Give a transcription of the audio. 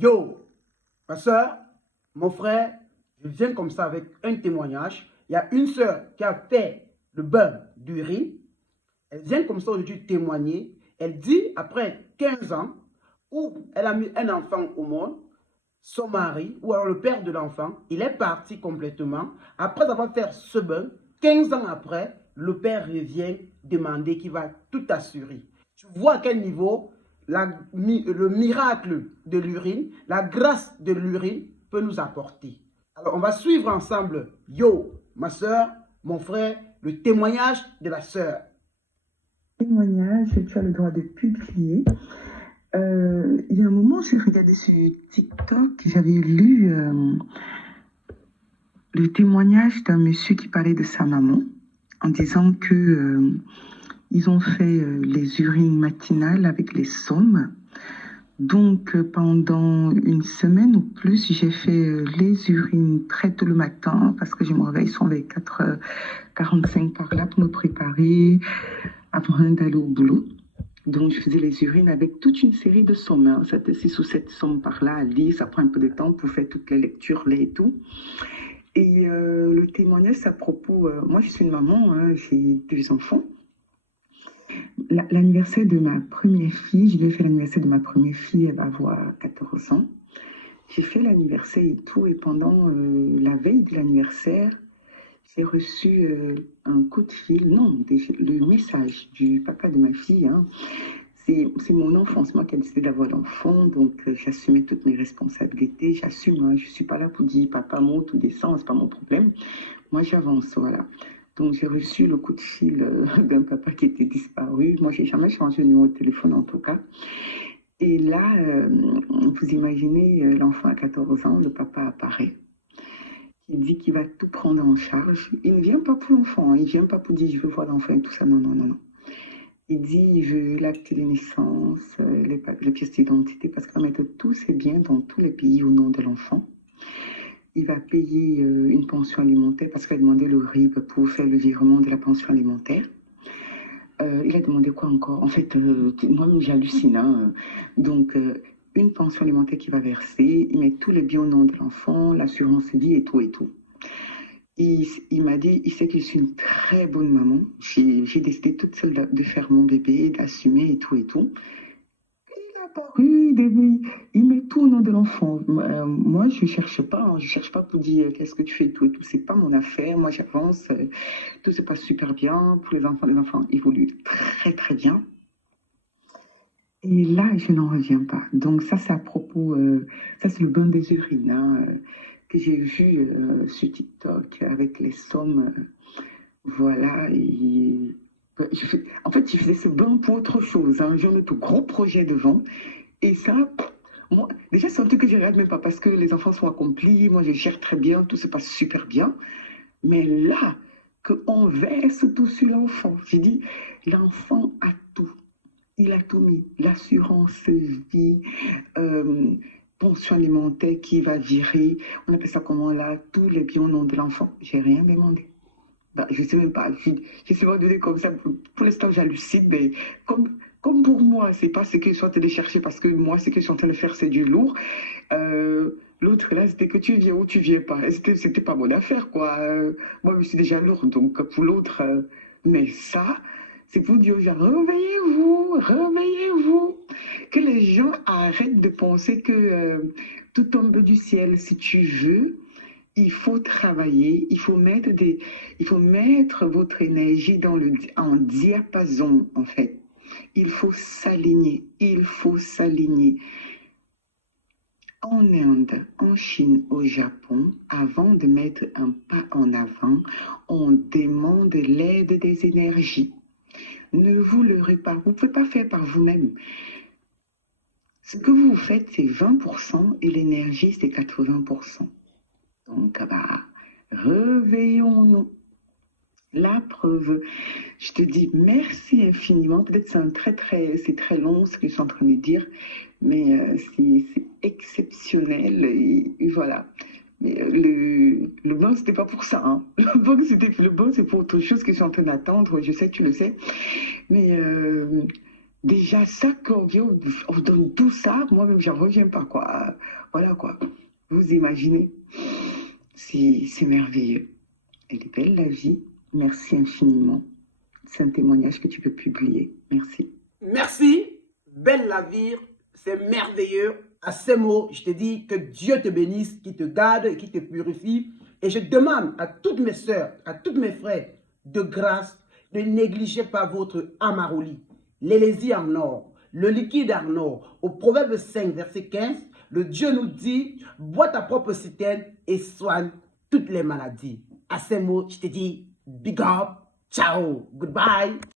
Yo, ma soeur, mon frère, je viens comme ça avec un témoignage. Il y a une soeur qui a fait le beurre d'urine. Elle vient comme ça aujourd'hui témoigner. Elle dit, après 15 ans, où elle a mis un enfant au monde, son mari, ou alors le père de l'enfant, il est parti complètement. Après avoir fait ce beurre, 15 ans après, le père revient demander qu'il va tout assurer. Tu vois à quel niveau le miracle de l'urine, la grâce de l'urine peut nous apporter. Alors, on va suivre ensemble, yo, ma soeur, mon frère, le témoignage de la soeur. Témoignage, tu as le droit de publier. Il y a un moment, j'ai regardé sur TikTok, j'avais lu le témoignage d'un monsieur qui parlait de sa maman en disant que ils ont fait les urines matinales avec les saumes. Donc, pendant une semaine ou plus, j'ai fait les urines très tôt le matin parce que je me réveille sur les 4h45 par là pour me préparer avant d'aller au boulot. Donc, je faisais les urines avec toute une série de sommes. C'était 6 ou 7 sommes par là à lire. Ça prend un peu de temps pour faire toutes les lectures là et tout. Et le témoignage, c'est à propos... moi, je suis une maman, hein, j'ai 2 enfants. L'anniversaire de ma première fille, je vais faire l'anniversaire de ma première fille, elle va avoir 14 ans. J'ai fait l'anniversaire et tout, et pendant la veille de l'anniversaire, j'ai reçu un coup de fil, non, le message du papa de ma fille. Hein. C'est mon enfant, c'est moi qui ai décidé d'avoir l'enfant, donc j'assumais toutes mes responsabilités, j'assume, hein, je ne suis pas là pour dire papa monte ou descend, c'est pas mon problème. Moi j'avance, voilà. Donc j'ai reçu le coup de fil d'un papa qui était disparu. Moi j'ai jamais changé de numéro de téléphone en tout cas. Et là, vous imaginez l'enfant à 14 ans, le papa apparaît. Il dit qu'il va tout prendre en charge. Il ne vient pas pour l'enfant, hein. Il ne vient pas pour dire je veux voir l'enfant et tout ça. Non, non, non, non. Il dit il veut l'acte de naissance, les pièces d'identité, parce qu'il va mettre tous ses biens dans tous les pays au nom de l'enfant. Il va payer une pension alimentaire parce qu'il a demandé le RIB pour faire le virement de la pension alimentaire. Il a demandé quoi encore? En fait, moi-même j'hallucine. Hein. Donc, une pension alimentaire qu'il va verser, il met tous les biens au nom de l'enfant, l'assurance vie et tout et tout. Il m'a dit, il sait que je suis une très bonne maman. J'ai décidé toute seule de faire mon bébé, d'assumer et tout et tout. Il a apparu, il met tout au nom de l'enfant. Moi, je ne cherche pas. Hein, je cherche pas pour dire qu'est-ce que tu fais et tout et tout. C'est pas mon affaire. Moi, j'avance. Tout se passe super bien. Pour les enfants évoluent très très bien. Et là, je n'en reviens pas. Donc ça, c'est à propos, ça c'est le bain des urines hein, que j'ai vu sur TikTok avec les sommes. Voilà. En fait, je faisais ce bain pour autre chose. Hein. J'ai un autre gros projet devant. Et ça, moi, déjà, c'est un truc que je ne regarde même pas parce que les enfants sont accomplis. Moi, je gère très bien. Tout se passe super bien. Mais là, qu'on verse tout sur l'enfant. J'ai dit, l'enfant a tout. Il a tout mis, l'assurance vie, pension alimentaire qui va virer, on appelle ça comment là, tous les biens au nom de l'enfant. J'ai rien demandé. Bah, je ne sais même pas, je sais pas donner comme ça, pour l'instant j'hallucine, mais comme pour moi, c'est pas ce que je suis en train de chercher, parce que moi, ce que je suis en train de faire, c'est du lourd. L'autre là, c'était que tu viens ou tu viens pas. Et c'était pas mon affaire, quoi. Moi, je suis déjà lourde, donc pour l'autre, mais ça, c'est pour dire, genre, réveillez-vous, réveillez-vous. Que les gens arrêtent de penser que tout tombe du ciel. Si tu veux, il faut travailler, il faut mettre votre énergie en diapason, en fait. Il faut s'aligner, il faut s'aligner. En Inde, en Chine, au Japon, avant de mettre un pas en avant, on demande l'aide des énergies. Ne vous leurrez pas, vous ne pouvez pas faire par vous-même. Ce que vous faites, c'est 20% et l'énergie, c'est 80%. Donc, bah, réveillons-nous. La preuve, je te dis merci infiniment. Peut-être c'est très long ce que je suis en train de dire, mais c'est exceptionnel et voilà. Mais le bon, c'était pas pour ça. Hein. Le bon, c'est pour autre chose que je suis en train d'attendre. Je sais, tu le sais. Mais déjà ça qu'on vient, on donne tout ça, moi-même, j'en reviens pas, quoi. Voilà, quoi. Vous imaginez? C'est merveilleux. Elle est belle, la vie. Merci infiniment. C'est un témoignage que tu peux publier. Merci. Merci, belle la vie, c'est merveilleux. À ces mots, je te dis que Dieu te bénisse, qui te garde et qui te purifie. Et je demande à toutes mes sœurs, à tous mes frères, de grâce, ne négligez pas votre amaroli, l'hélésie en or, le liquide en or. Au Proverbe 5, verset 15, le Dieu nous dit, bois ta propre citerne et soigne toutes les maladies. À ces mots, je te dis, big up, ciao, goodbye.